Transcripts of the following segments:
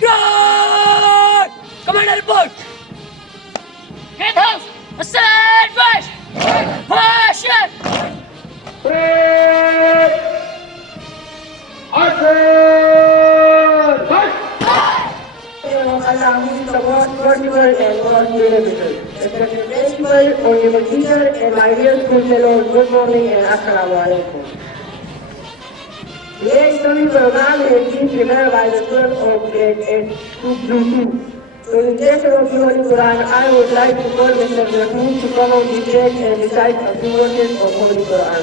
Ground! Commander report! Head house! Ascend first! Caution! Allah who is the most merciful and most beneficent. Respected principal, honorable teacher, and my dear school fellows, good morning and assalamu alaikum. Today's study program has been prepared by the students of grade 8 to group 2. So in place of the Holy Quran, I would like to call Mr. Rahim to come on the stage and recite a few verses of Holy Quran.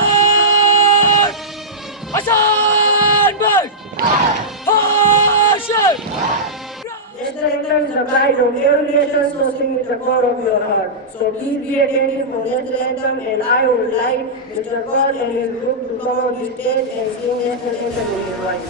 Ground! Ascend first! Caution! Let the anthem is the pride of every nation, so sing with the core of your heart. So please be attentive for national anthem, and I would like Mr. Paul and his group to come on the stage and sing national anthem in his voice.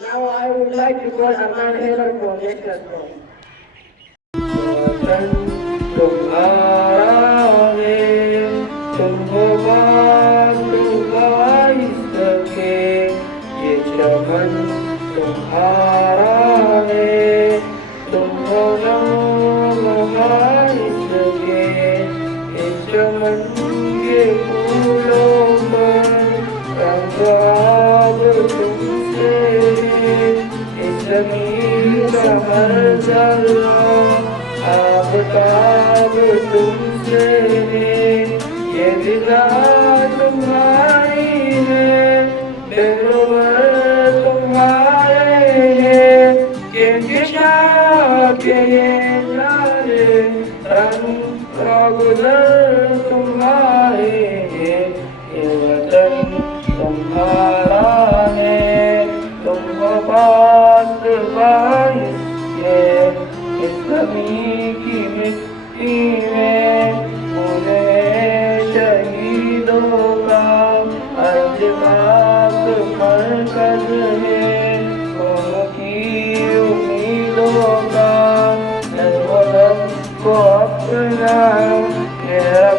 Now I would like to call Aman Heather for national song. Aftab तुमसे ये विदा तुम्हारी है बेरोवर तुम्हारे हैं कि किशा के ये जाने रंग का गुजर तुम्हारे हैं ये वतन तुम्हारा है तुम पास बारिश ये इस ज़मीं की मिट्टी में पूरे शहीदों का अजबाक मरकज़ है उनकी उम्मीदों का नज़्म को अपना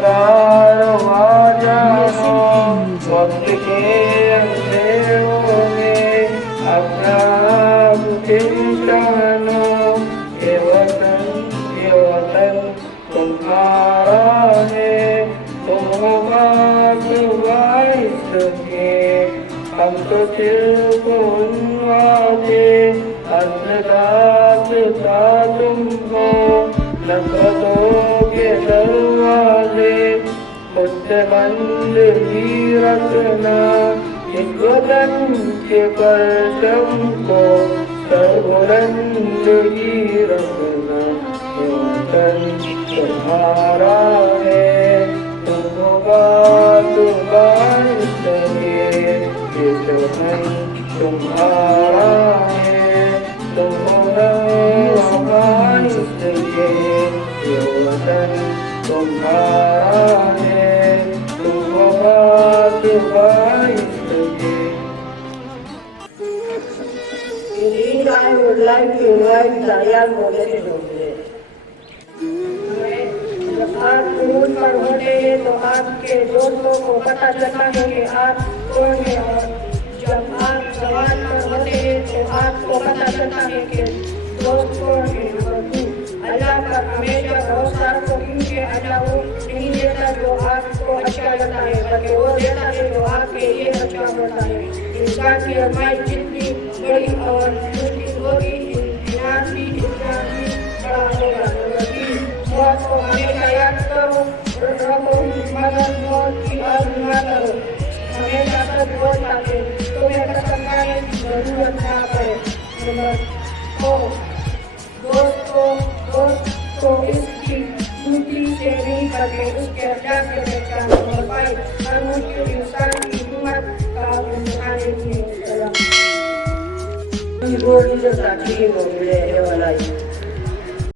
कारवा जानो, वक्त के अंधेरों में अपना आप पहचानो। ये वतन तुम्हारा है, तुम बात वाइस के, हम तो सिर्फ उन वादे अंधरात था तुमको, नफरतों के दरवाजे खुद से बंद ही रखना। इस वतन के परचम को सरबुलंद ही रखना। ये वतन तुम्हारा है, तुम बात वाइस के, ये वतन तुम्हारा है, तुम वाइस के, ये वतन तुम्हारा है, तुम बात वाइस के। Indeed, I would like to invite Dayal Mole to today. जब आप क्रूज पर होते हैं तो आपके दोस्तों को पता चलता है कि आप कौन हैं, और जब आप सवाल पर होते हैं तो आपको पता चलता है कि दोस्त कौन है। और अल्लाह पर हमेशा भरोसा रखो, क्योंकि अल्लाह वो नहीं देता जो आपको अच्छा लगता है, बल्कि वो देता है जो आपके लिए अच्छा होता है। इंसान की अजमाइश जितनी बड़ी और मुश्किल होगी, इंसान भी बड़ा होगा। मौत को हमेशा याद करो, रखो मगर मौत की आज़मा करो। हमेशा सच बोलता है, तुम्हें कसम खाने की जरूरत ना पड़े। नंबर 4, दोस्त को इसकी दूसरी से नहीं करके उसके अभ्यास से पहचान। नंबर 5, हर मुश्किल इंसान की हिम्मत का इम्तिहान नहीं है।